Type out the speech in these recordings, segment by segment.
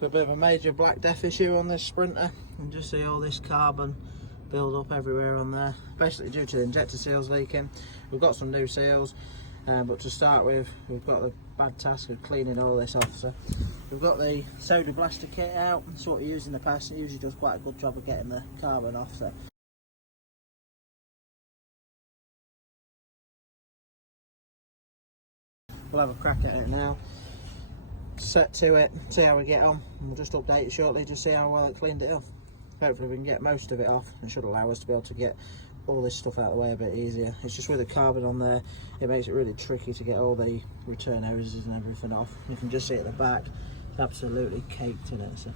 So a bit of a major black death issue on this Sprinter. You can just see all this carbon build up everywhere on there, basically due to the injector seals leaking. We've got some new seals, but to start with, we've got the bad task of cleaning all this off. So we've got the soda blaster kit out. That's what we use in the past. It usually does quite a good job of getting the carbon off. So we'll have a crack at it now, set to it, see how we get on, and we'll just update you shortly, just see how well it cleaned it off. Hopefully we can get most of it off. It should allow us to be able to get all this stuff out of the way a bit easier. It's just with the carbon on there, it makes it really tricky to get all the return hoses and everything off. You can just see at the back, it's absolutely caked in it. So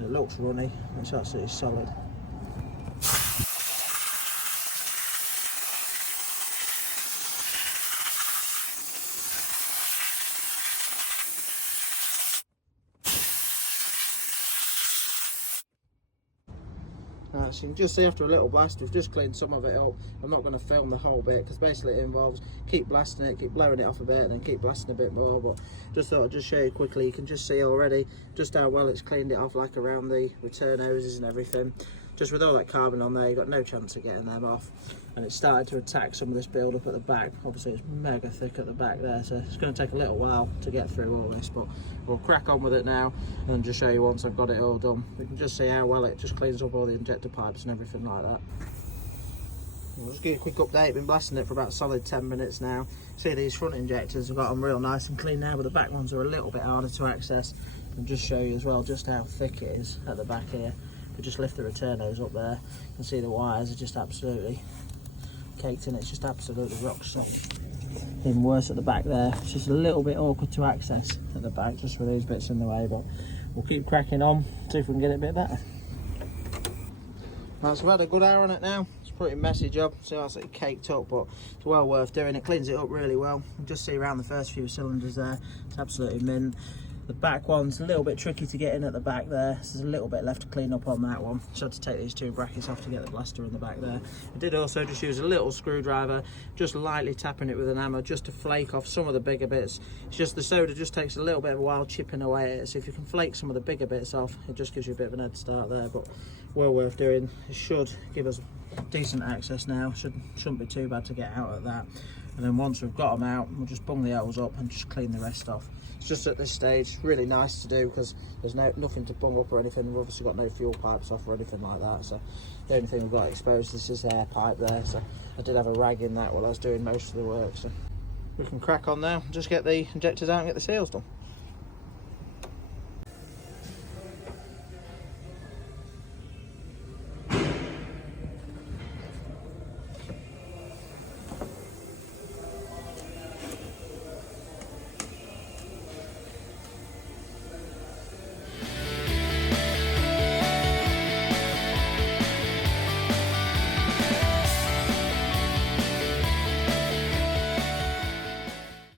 it looks runny, it's absolutely solid. So you can just see after a little blast, we've just cleaned some of it up. I'm not going to film the whole bit because basically it involves keep blasting it, keep blowing it off a bit, and then keep blasting a bit more. But just thought I'd just show you quickly. You can just see already just how well it's cleaned it off, like around the return hoses and everything. Just with all that carbon on there, you've got no chance of getting them off. And it's started to attack some of this build up at the back. Obviously it's mega thick at the back there, so it's going to take a little while to get through all this, but we'll crack on with it now and just show you once I've got it all done. We can just see how well it just cleans up all the injector pipes and everything like that. We'll just give you a quick update. Been blasting it for about a solid 10 minutes now. See these front injectors, we've got them real nice and clean now, but the back ones are a little bit harder to access. And just show you as well just how thick it is at the back here. We just lift the return hose up there, you can see the wires are just absolutely caked in. It's just absolutely rock solid. Even worse at the back there, it's just a little bit awkward to access at the back just with these bits in the way, but we'll keep cracking on, see if we can get it a bit better. Right, so we've had a good hour on it now. It's a pretty messy job, see how it's caked up, but it's well worth doing. It cleans it up really well. You can just see around the first few cylinders there, it's absolutely mint. The back one's a little bit tricky to get in at the back there, so there's a little bit left to clean up on that one. So I had to take these two brackets off to get the blaster in the back there. I did also just use a little screwdriver, just lightly tapping it with an hammer just to flake off some of the bigger bits. It's just the soda just takes a little bit of a while chipping away at it, so if you can flake some of the bigger bits off, it just gives you a bit of an head start there, but well worth doing. It should give us decent access now, shouldn't be too bad to get out at that. And then once we've got them out, we'll just bung the hose up and just clean the rest off. It's just at this stage really nice to do because there's nothing to bung up or anything. We've obviously got no fuel pipes off or anything like that, so the only thing we've got exposed is this air pipe there. So I did have a rag in that while I was doing most of the work, so we can crack on now, just get the injectors out and get the seals done.